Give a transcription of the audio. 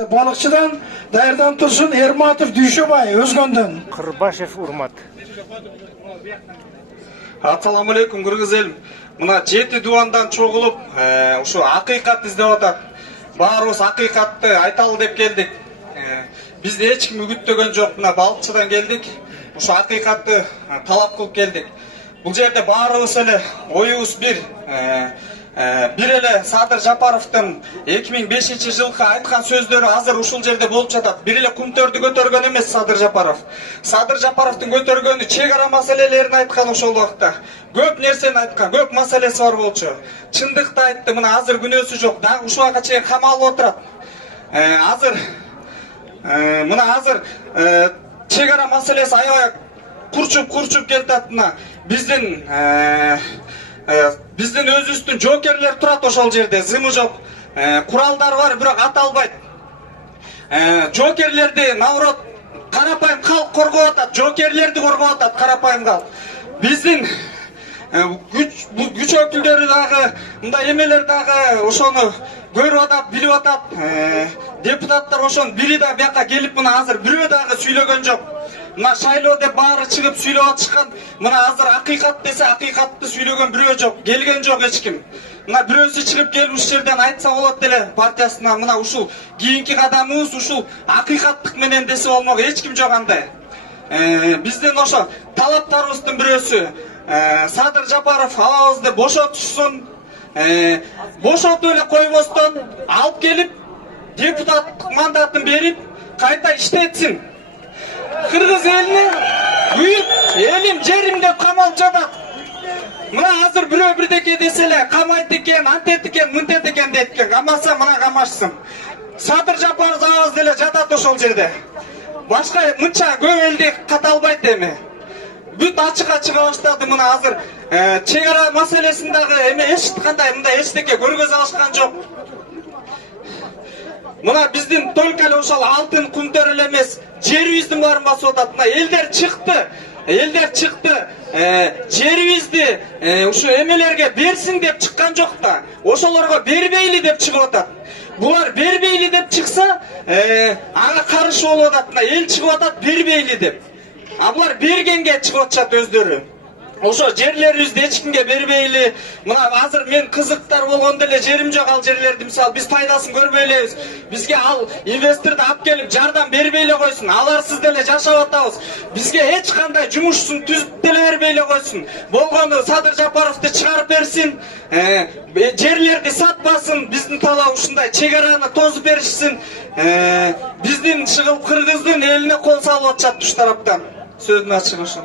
Balıkçıdan Dayırdan Tursun, Ermatov Düşebay, Özgöndөн. Кырбашев Урмат. Assalamu alaikum Kırgız elim. Mına 7 duandan çoğulup, şu hakikat izdep atat. Barыбыз hakikatты айталы деп келдик. Bizde hiç kim үгүттөгөн жок. Мына балыкчыдан келдик. Şu hakikatты талап кылып келдик. Бул жерде баарыбыз эле оюбуз бир. Бир эле Садыр Жапаровдун 2005-жылкы айткан сөздөрү азыр ушул жерде болуп жатат. Бир эле кумтөрдү көтөргөн эмес Садыр Жапаров. Садыр Жапаровдун көтөргөнү чек ара маселелерин айткан ошол убакта. Көп нерсени айткан, көп маселеси бар болчу. Чындыкты айтты, мына азыр күнөөсү жок. Дагы ушул убакка чейин камалып отурат. Мына азыр чек ара маселеси аябай курчуп келатат. Мына биздин өзүбүздүн жоокерлер турат ошол жерде, зымы жок. Куралдар бар, бирок аталбайт. Жоокерлерди наоборот карапайым калк коргоп атат, жоокерлерди коргоп атат карапайым калк. Биздин күч өкүлдөрү дагы, мындай эмелер дагы ошону көрүп атат, билип атат. Депутаттар ошонун бири да бияка келип, мына азыр бирөө дагы сүйлөгөн жок. Мына шайлоо деп баары чыгып сүйлөп атышкан. Мына азыр акыйкат десе акыйкатты сүйлөгөн бирөө жок, келген жок эч ким. Мына бирөөсү чыгып келип ушул жерден айтса болот деле партиясына, мына ушул кийинки кадамыбыз ушул акыйкаттык менен десе болмок, эч ким жок андай. Биздин ошо талаптарыбыздын бирөөсү Садыр Жапаров абабызды бошотушсун. Бошотуп эле койбостон алып келип депутаттык мандатын берип кайта иштетсин. Кыргыз элине büyük элим жерим деп камалып жатат. Мына азыр бирөө бирдеке десе эле камайт экен, антет экен, мынтет экен дейт экен. Камаса мына камашсын. Садыр Жапаров абабыз деле жатат ошол жерде. Башка мынча көп элди каталбайт эми. Бүт ачык чыга баштады. Мына азыр чек ара маселесин дагы эме эч кандай мындай эчтеке көргөзө алышкан жок. Мына биздин только эле ошол алтын кумтөр эле эмес, жерибиздин баарын басып атат. Мына элдер чыкты. Жерибизди ушу эмелерге берсин деп чыккан жок да. Ошолорго бербейли деп чыгып атат. Булар бербейли деп чыкса, ага каршы болуп атат. Мына эл чыгып атат бербейли деп. А булар бергенге чыгып атышат өздөрү. Ошо жерлерибизди эч кимге бербейли. Мына азыр мен кызыктар болгондо эле жерим жок, ал жерлерди мисалы биз пайдасын көрбөй элебиз. Бизге ал инвесторду алып келип жардам бербей эле койсун. Аларсыз деле жашап атабыз. Бизге эч кандай жумушсун түзүп деле бербей эле койсун. Болгону Садыр Жапаровду чыгарып берсин. Жерлерди сатпасын. Биздин талап ушундай чек араны тозуп беришсин. Биздин чыгып Кыргыздын элине кол салып атышат туш тараптан. Сөздүн ачыгы ошо.